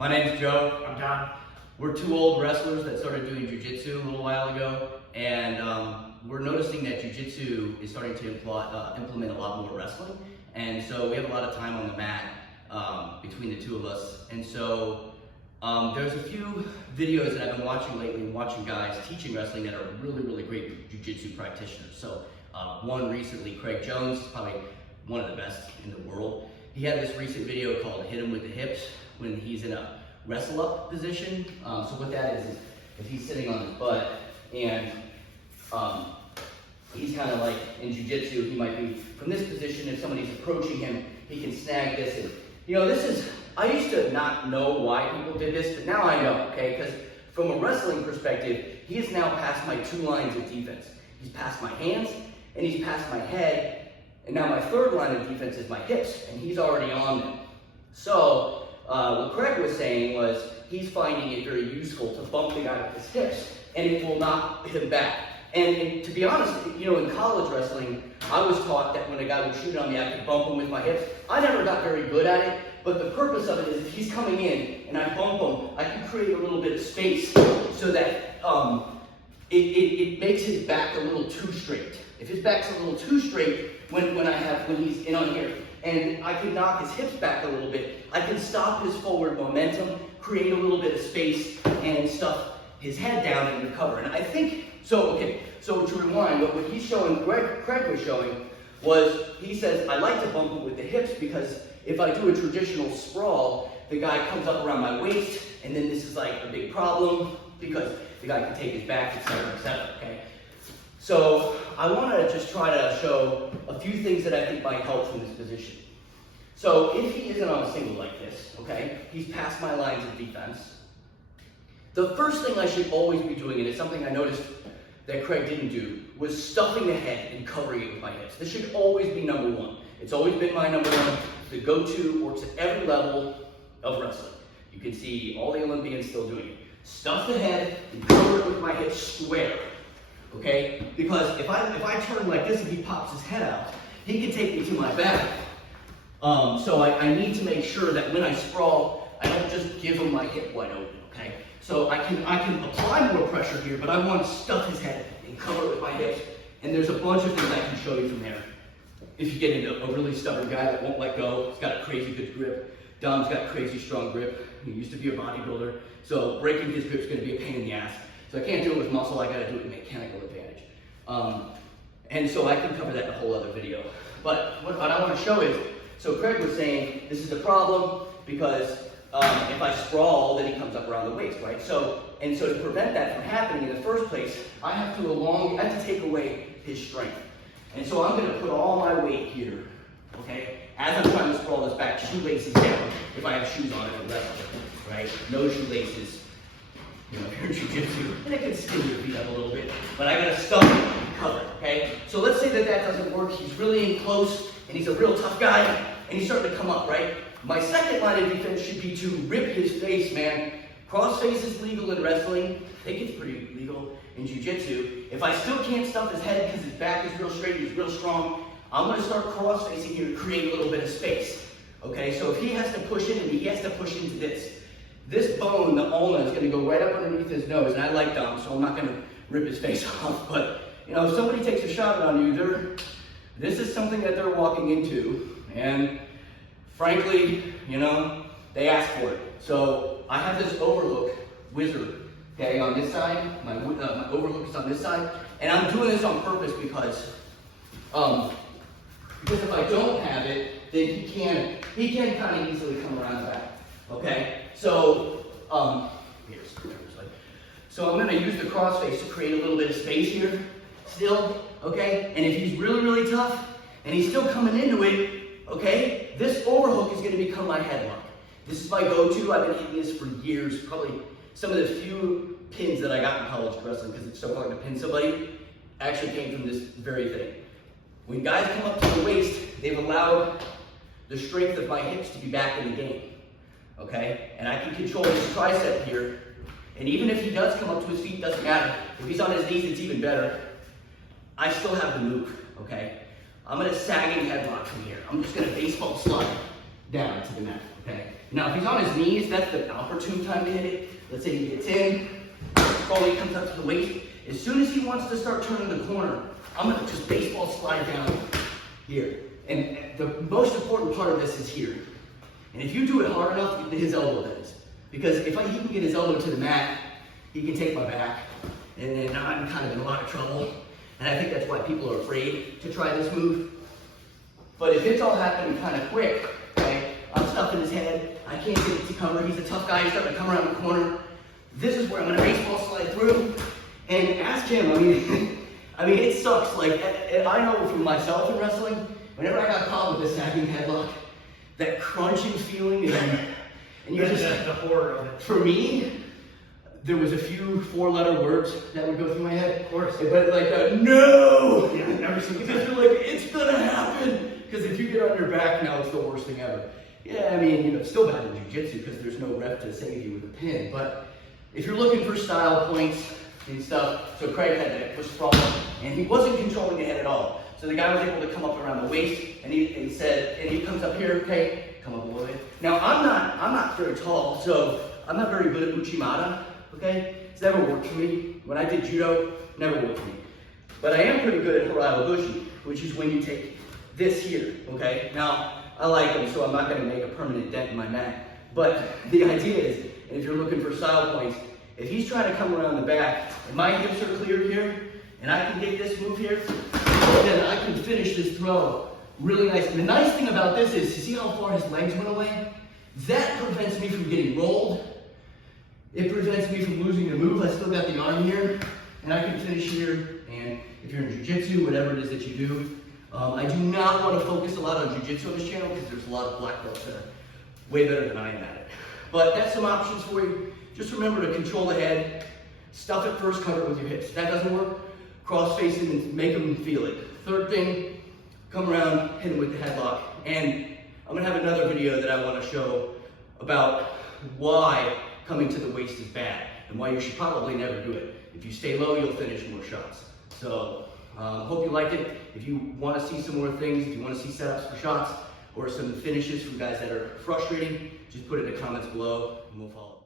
My name's Joe. I'm John. We're two old wrestlers that started doing Jiu Jitsu a little while ago, and we're noticing that Jiu Jitsu is starting to implement a lot more wrestling, and so we have a lot of time on the mat between the two of us. And so there's a few videos that I've been watching lately, watching guys teaching wrestling that are really great Jiu Jitsu practitioners. So one recently, Craig Jones, probably one of the best in the world. He had this recent video called "Hit Him with the Hips" when he's in a wrestle up position. So what that is he's sitting on his butt, and he's kind of like in Jiu-Jitsu, he might be from this position. If somebody's approaching him, he can snag this. And this is, I used to not know why people did this, but now I know, okay? Because from a wrestling perspective, he is now past my two lines of defense. He's past my hands, and he's past my head, and now my third line of defense is my hips, and he's already on them. So what Craig was saying was he's finding it very useful to bump the guy with his hips, and it will knock him back. And to be honest, in college wrestling, I was taught that when a guy would shoot on me, I could bump him with my hips. I never got very good at it, but the purpose of it is if he's coming in and I bump him, I can create a little bit of space so that it makes his back a little too straight. If his back's a little too straight when he's in on here, and I can knock his hips back a little bit, I can stop his forward momentum, create a little bit of space, and stuff his head down and recover. And I think, so to rewind, what he's showing, Craig was showing, was he says, I like to bump him with the hips because if I do a traditional sprawl, the guy comes up around my waist, and then this is like a big problem because the guy can take his back, etc., okay? So I want to just try to show a few things that I think might help from this position. So if he isn't on a single like this, okay, he's past my lines of defense. The first thing I should always be doing, and it's something I noticed that Craig didn't do, was stuffing the head and covering it with my hips. This should always be number one. It's always been my number one, the go-to, works at every level of wrestling. You can see all the Olympians still doing it. Stuff the head and cover it with my hips square. Okay? Because if I turn like this and he pops his head out, he can take me to my back. So I need to make sure that when I sprawl, I don't just give him my hip wide open, okay? So I can apply more pressure here, but I want to stuff his head and cover it with my hips. And there's a bunch of things I can show you from there. If you get into a really stubborn guy that won't let go, he's got a crazy good grip. Dom's got crazy strong grip. He used to be a bodybuilder, so breaking his grip is going to be a pain in the ass. So I can't do it with muscle, I gotta do it with mechanical advantage. And so I can cover that in a whole other video. But what I want to show is, so Craig was saying, this is a problem because if I sprawl, then he comes up around the waist, right? So to prevent that from happening in the first place, I have to take away his strength. And so I'm gonna put all my weight here, okay? As I'm trying to sprawl this back, shoelaces down, if I have shoes on it for wrestling, right? No shoelaces. If you're in Jiu-Jitsu, and it can sting your feet up a little bit, but I gotta stuff it and cover it, okay? So let's say that doesn't work, he's really in close, and he's a real tough guy, and he's starting to come up, right? My second line of defense should be to rip his face, man. Cross face is legal in wrestling. I think it's pretty legal in Jiu-Jitsu. If I still can't stuff his head because his back is real straight, he's real strong, I'm gonna start cross facing here to create a little bit of space, okay? So if he has to push in, and he has to push into this. This bone, the ulna, is going to go right up underneath his nose, and I like Dom, so I'm not going to rip his face off. But if somebody takes a shot on you, this is something that they're walking into, and frankly, they ask for it. So I have this overhook wizard, okay, on this side. My overhook is on this side, and I'm doing this on purpose because if I don't have it, then he can kind of easily come around the back. Okay, so I'm going to use the crossface to create a little bit of space here, still, okay? And if he's really tough and he's still coming into it, okay, this overhook is going to become my headlock. This is my go-to. I've been hitting this for years. Probably some of the few pins that I got in college wrestling, because it's so hard to pin somebody, actually came from this very thing. When guys come up to the waist, they've allowed the strength of my hips to be back in the game. Okay, and I can control his tricep here, and even if he does come up to his feet, doesn't matter. If he's on his knees, it's even better. I still have the move, okay? I'm gonna sagging headlock from here. I'm just gonna baseball slide down to the mat, okay? Now, if he's on his knees, that's the opportune time to hit it. Let's say he gets in, slowly comes up to the waist. As soon as he wants to start turning the corner, I'm gonna just baseball slide down here. And the most important part of this is here. And if you do it hard enough, his elbow does. Because if he can get his elbow to the mat, he can take my back, and then I'm kind of in a lot of trouble. And I think that's why people are afraid to try this move. But if it's all happening kind of quick, okay, I'm stuffing his head, I can't get it to cover, he's a tough guy, he's starting to come around the corner. This is where I'm gonna baseball slide through, and ask him, I mean, it sucks. Like, I know from myself in wrestling, whenever I got caught with a sagging headlock, that crunching feeling, and you're just the horror of it. For me, there was a few four-letter words that would go through my head. Of course. But like, no! Yeah, every single Because time. you're like, it's gonna happen! Because if you get on your back now, it's the worst thing ever. Yeah, I mean, it's still bad in Jiu Jitsu because there's no ref to save you with a pin. But if you're looking for style points and stuff, so Craig had that push problem, and he wasn't controlling the head at all. So the guy was able to come up around the waist, and he said, and he comes up here, okay, come up a little bit. Now, I'm not very tall, so I'm not very good at Uchimata, okay? It's never worked for me. When I did judo, never worked for me. But I am pretty good at Haraiwabushi, which is when you take this here, okay? Now, I like them, so I'm not gonna make a permanent dent in my mat. But the idea is, and if you're looking for style points, if he's trying to come around the back, and my hips are clear here, and I can get this move here, then I can finish this throw really nice. And the nice thing about this is, you see how far his legs went away? That prevents me from getting rolled. It prevents me from losing the move. I still got the arm here, and I can finish here. And if you're in Jiu Jitsu, whatever it is that you do, I do not want to focus a lot on Jiu Jitsu on this channel because there's a lot of black belts that are way better than I am at it. But that's some options for you. Just remember to control the head. Stuff it first, cover it with your hips. If that doesn't work, cross face him and make him feel it. Third thing, come around, hit him with the headlock. And I'm gonna have another video that I wanna show about why coming to the waist is bad and why you should probably never do it. If you stay low, you'll finish more shots. So, hope you liked it. If you wanna see some more things, if you wanna see setups for shots or some finishes from guys that are frustrating, just put it in the comments below and we'll follow.